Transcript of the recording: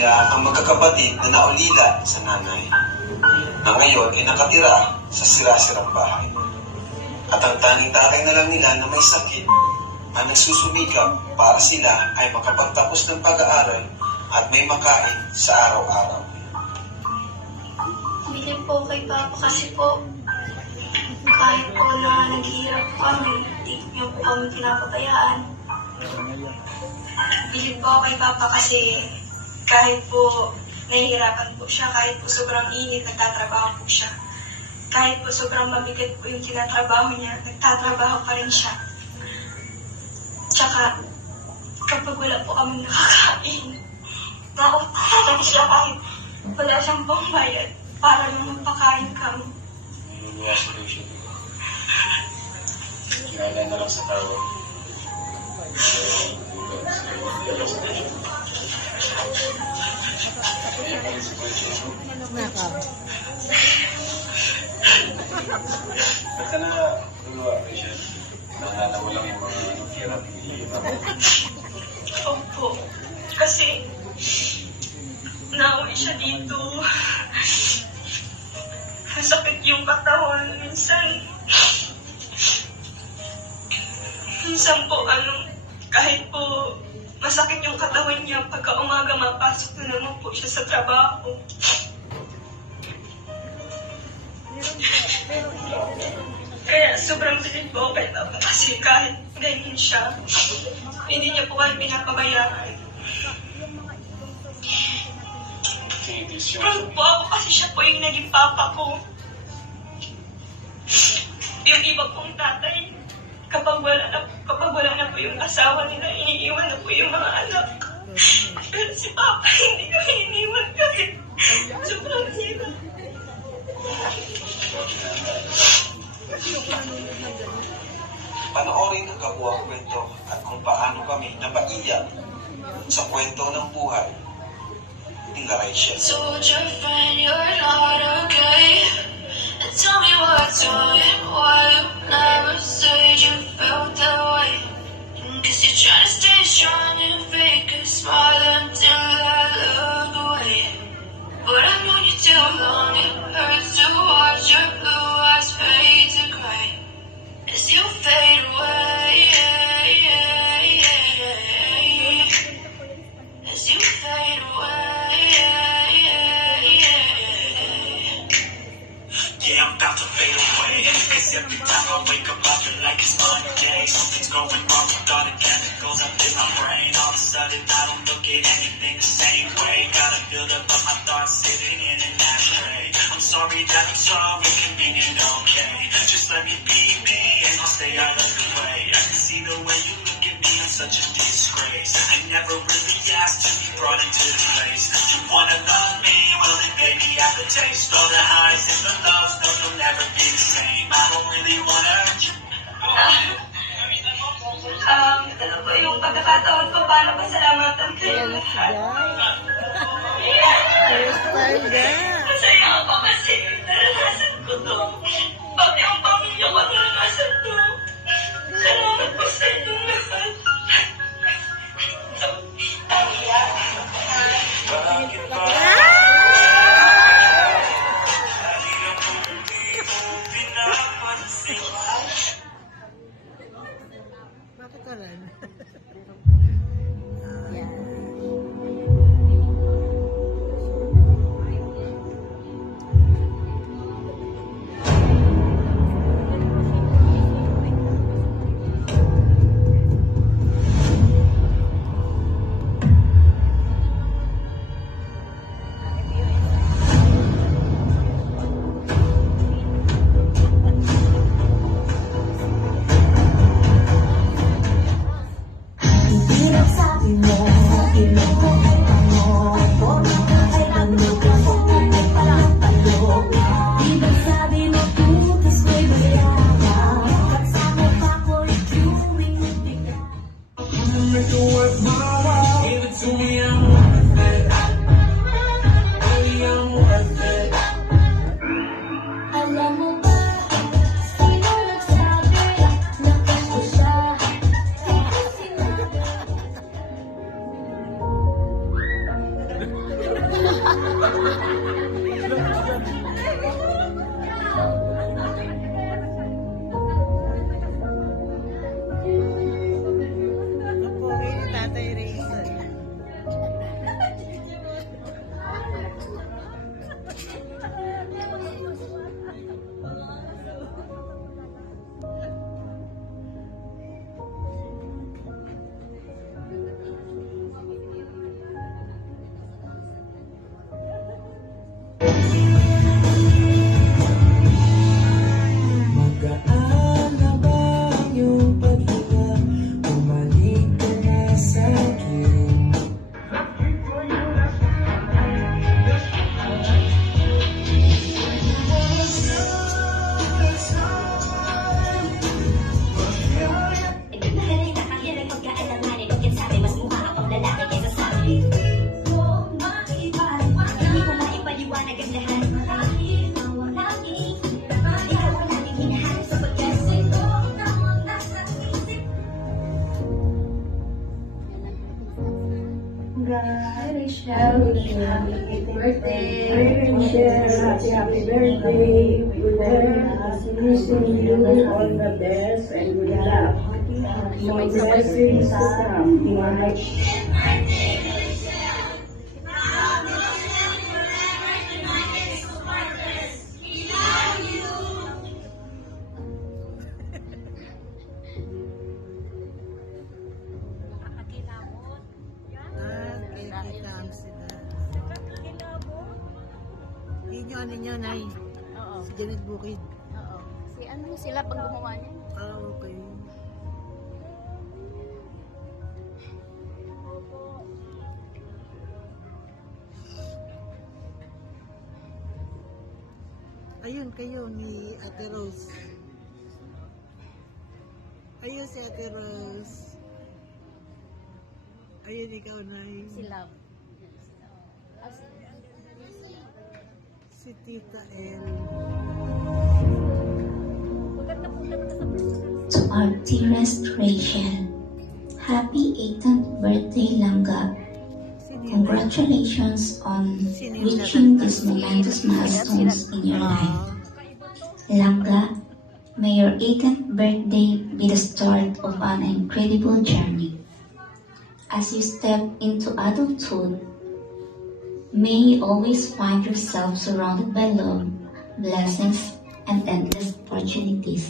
Ang magkakapatid na naulila sa nanay, na ngayon ay nakatira sa sira-sirang bahay. At ang tanging tatay na lang nila na may sakit ang nagsusumikap para sila ay makapagtapos ng pag-aaral at may makain sa araw-araw. Bilib po kay Papa kasi po, kahit po na naghihirap po kami, hindi niyo po kami pinapabayaan. Bilib po kay Papa kasi kahit po nahihirapan po siya, kahit po sobrang init, nagtatrabaho po siya. Kahit po sobrang mabigat po yung tinatrabaho niya, nagtatrabaho pa rin siya. Tsaka, kapag wala po kami nakakain, nautang siya kahit wala siyang pambayad para lang magpakain kami. May solution. Kailan na lang sa tao. Basta na luwa rin siya. Naalala mo lang yung mga hirap ni Mama. Opo. Kasi, nauwi siya dito. Masakit yung katawan. Minsan po, kahit po masakit yung katawan niya, pagka umaga mapasok na naman po siya sa trabaho. Kaya sobrang bilib po kay Papa kasi kahit ganyan siya, hindi niya po kayo pinapabayaan. Proud po ako kasi siya po yung naging papa ko. Yung iba pong tatay, kapag wala na po yung asawa nila, iniiwan na po yung mga anak. Pero si Papa, hindi ko iniiwan kahit sobrang hirap. Panoorin ang kabuang kwento at kung paano kami napaiyak sa kwento ng buhay ni Rachel. Soldier friend, you're not okay. And tell me what's wrong, why you never said you felt that way. Cause you're trying to stay strong and fake a smile until I look away. But I've known you too long, it hurts to watch your blue eyes fade to gray as you fade away. As you fade away. Yeah, I'm about to fade away. Cause every time I wake up I feel like it's Monday. Something's going wrong with all the chemicals up in my brain. All of a sudden I don't look at anything the same way. Gotta build up of my thoughts sitting in an ashtray. I'm sorry that I'm so inconvenient, okay. Just let me be me and I'll stay out of the way. I can see the way you look at me, I'm such a disgrace. I never really asked to be brought into this place. You wanna love me? Well then baby I have a taste. All the highs and the lows, no, they'll never be the same. I don't really wanna hurt you. Ano po yung pagkakataon ko para pasalamatan kayo lahat. Masaya ako kasi naranasan ko to. Pati ang pamilya ko naranasan to. Salamat po sa inyong lahat. Bakit ba? Bakit talan? Opo, ni Tatay Rizal. Magaan na ba ang iyong paghinga? Bumalik ka na sa akin. Nahalita kang hirang pagkaalamanin. Bakit sabi mas mukha akong lalaki kaysa sabi? Hindi ko maipaliwanag ang lahat. Ikaw ang laging hinahanap sa pagkasin ko. Happy birthday. We're wishing you all the best and good luck. More blessings to come. March. Kay Tita Ang sila. Yun yung ano nyo, Nay. Oo. Si Janet Bukid. Oo. Si ano sila pag gumawa niya? Ah, okay. Ayun kayo ni Ate Rose. Ayun si Ate Rose. Ayun ikaw, Nay. Si Love. Si Tita El. To our dearest Rachel, happy 18th birthday, Langga. Congratulations on reaching these momentous milestones in your life. Langga, may your 18th birthday be the start of an incredible journey. As you step into adulthood, may you always find yourself surrounded by love, blessings, and endless opportunities.